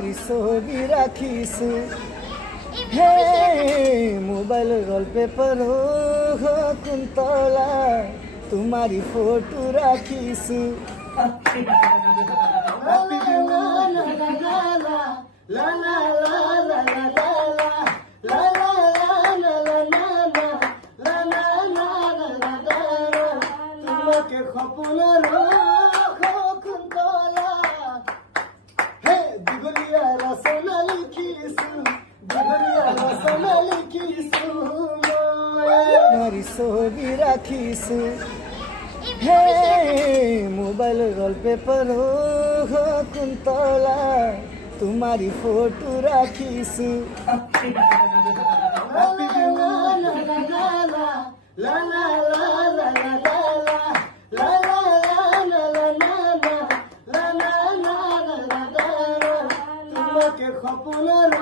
তোমারি ছবি রাখিছো হে mobile wallpaper Kuntala তোমারি ফটো রাখিছো তোমাকে খপনের কুন্তলা হে দিগলিয়া রসনা লিখিছো দিগলিয়া রসনা লিখিছো তোমারি ছবি রাখিছো হে মোবাইল ওয়ালপেপার কুন্তলা তোমারি ফটো রাখিছো তোমাকে খপনের